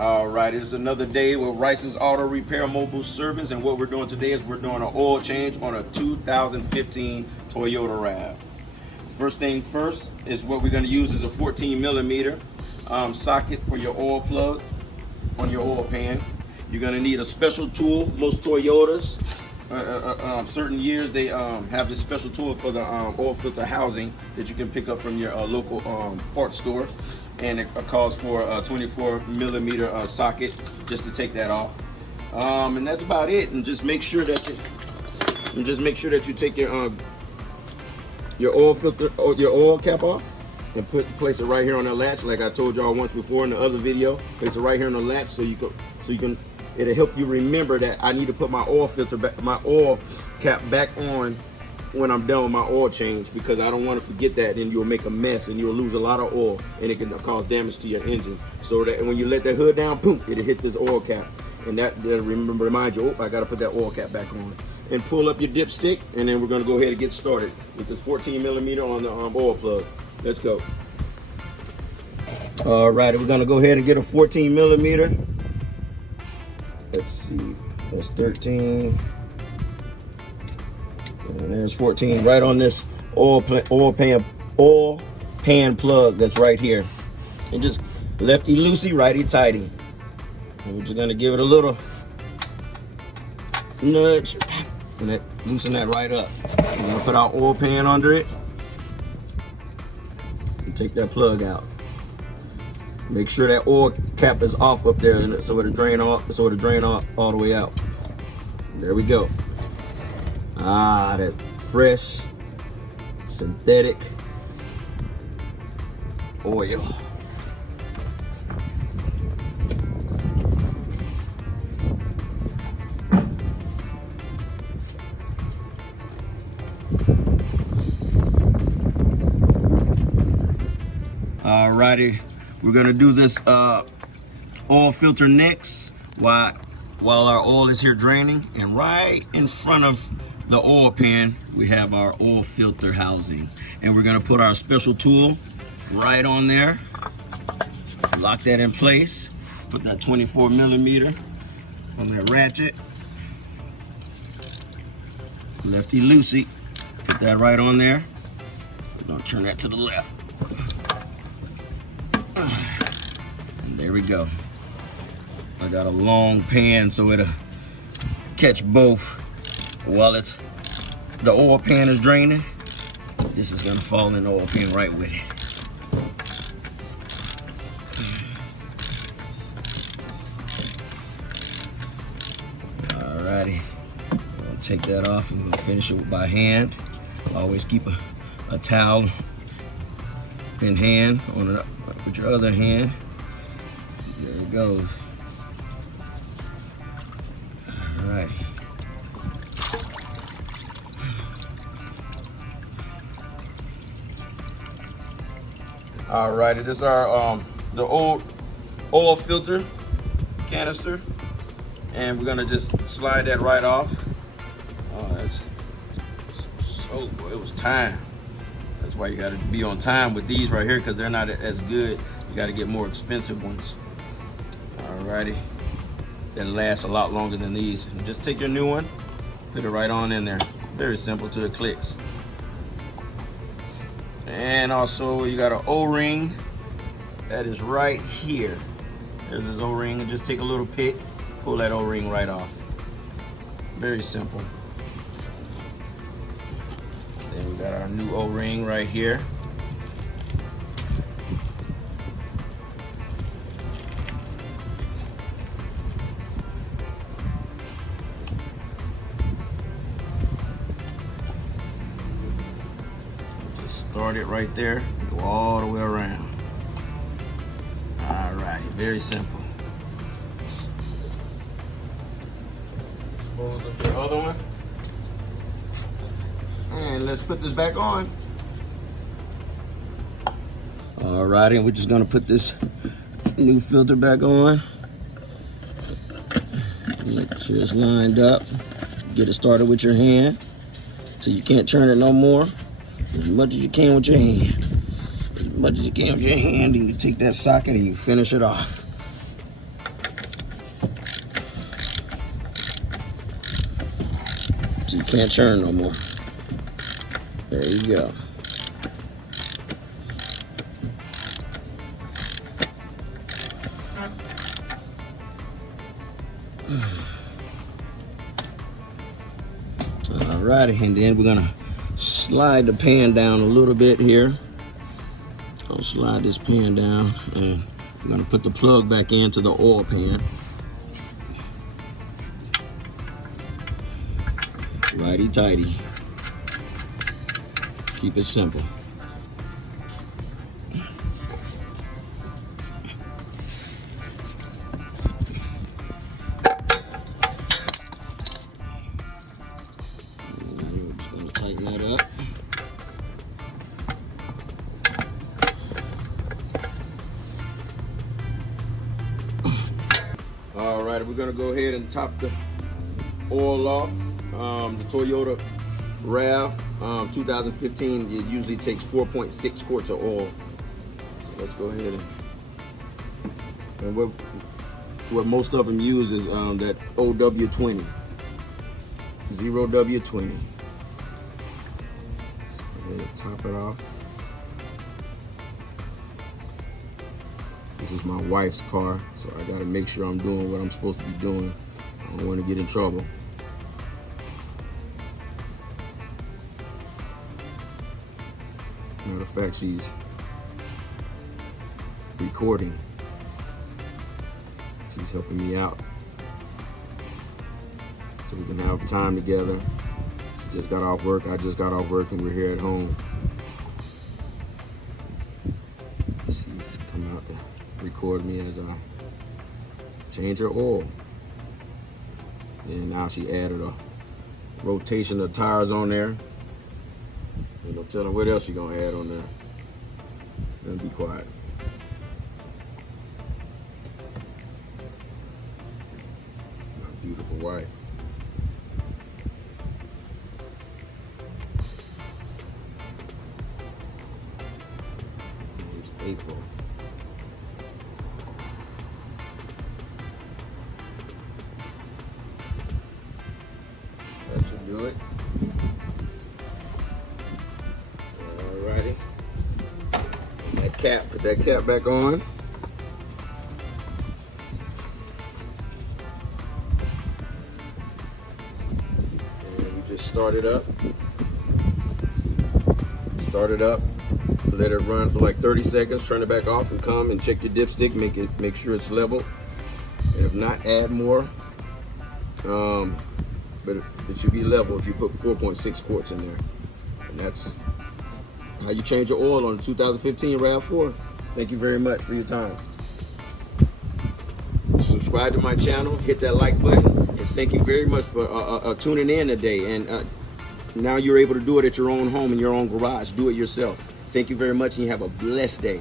All right, it's another day with Rice's Auto Repair Mobile Service, and what we're doing today is we're doing an oil change on a 2015 Toyota RAV. First thing first is what we're going to use is a 14mm socket for your oil plug on your oil pan. You're going to need a special tool. Most Toyotas, certain years, they have this special tool for the oil filter housing that you can pick up from your local parts store. And it calls for a 24mm socket just to take that off, and that's about it. And just make sure that you take your oil filter or your oil cap off and place it right here on the latch, like I told y'all once before in the other video. Place it right here on the latch so you can it'll help you remember that I need to put my oil filter back, my oil cap back on when I'm done with my oil change, because I don't want to forget that, and you'll make a mess and you'll lose a lot of oil and it can cause damage to your engine. So that when you let that hood down, boom, it'll hit this oil cap, and that'll remind you, oh, I got to put that oil cap back on. And pull up your dipstick, and then we're going to go ahead and get started with this 14mm on the oil plug. Let's go. All right, we're going to go ahead and get a 14mm. Let's see, that's 13. And there's 14 right on this oil pan plug that's right here. And just lefty loosey, righty tighty. And we're just gonna give it a little nudge and loosen that right up. We're gonna put our oil pan under it and take that plug out. Make sure that oil cap is off up there, so it'll drain off, all the way out. There we go. Ah, that fresh synthetic oil. Alrighty, we're gonna do this oil filter next while our oil is here draining, and right in front of the oil pan we have our oil filter housing, and we're going to put our special tool right on there, lock that in place, put that 24mm on that ratchet, lefty loosey, put that right on there. We're going to turn that to the left, and there we go. I got a long pan so it'll catch both while the oil pan is draining. This is gonna fall in the oil pan right with it. Alrighty, I'm gonna take that off and we're gonna finish it by hand. Always keep a towel in hand with your other hand. There it goes. Alright. Alrighty, this is our the old oil filter canister, and we're gonna just slide that right off. Oh, it was time. That's why you gotta be on time with these right here, because they're not as good. You gotta get more expensive ones. Alrighty, that lasts a lot longer than these. And just take your new one, put it right on in there. Very simple till it clicks. And also you got an O-ring that is right here. There's this O-ring, and just take a little pick, pull that O-ring right off. Very simple. Then we got our new O-ring right here. Start it right there, go all the way around. Alright, very simple. Close up the other one. And let's put this back on. Alrighty, and we're just gonna put this new filter back on. Make sure it's lined up. Get it started with your hand so you can't turn it no more. As much as you can with your hand. As much as you can with your hand, and you take that socket and you finish it off. So you can't churn no more. There you go. Alrighty, and then we're gonna slide the pan down a little bit here. I'll slide this pan down, and we're gonna put the plug back into the oil pan. Righty tighty. Keep it simple. We're just gonna tighten that up. All right, we're gonna go ahead and top the oil off. The Toyota RAV 2015, it usually takes 4.6 quarts of oil. So let's go ahead and what most of them use is that OW20, 0W20. Top it off. This is my wife's car, so I gotta make sure I'm doing what I'm supposed to be doing. I don't want to get in trouble. Matter of fact, she's recording. She's helping me out so we can have time together. She just got off work, I just got off work, and we're here at home. She's come out to record me as I change her oil. And now she added a rotation of tires on there. Ain't no telling what else you're gonna add on there. Then be quiet. My beautiful wife. Her name's April. That should do it. Alrighty. That cap, put that cap back on. And we just start it up. Start it up. Let it run for like 30 seconds. Turn it back off and come and check your dipstick. Make sure it's level. And if not, add more. But it should be level if you put 4.6 quarts in there. And that's how you change your oil on the 2015 RAV4. Thank you very much for your time. Subscribe to my channel, hit that like button, and thank you very much for tuning in today. And now you're able to do it at your own home, in your own garage. Do it yourself. Thank you very much, and you have a blessed day.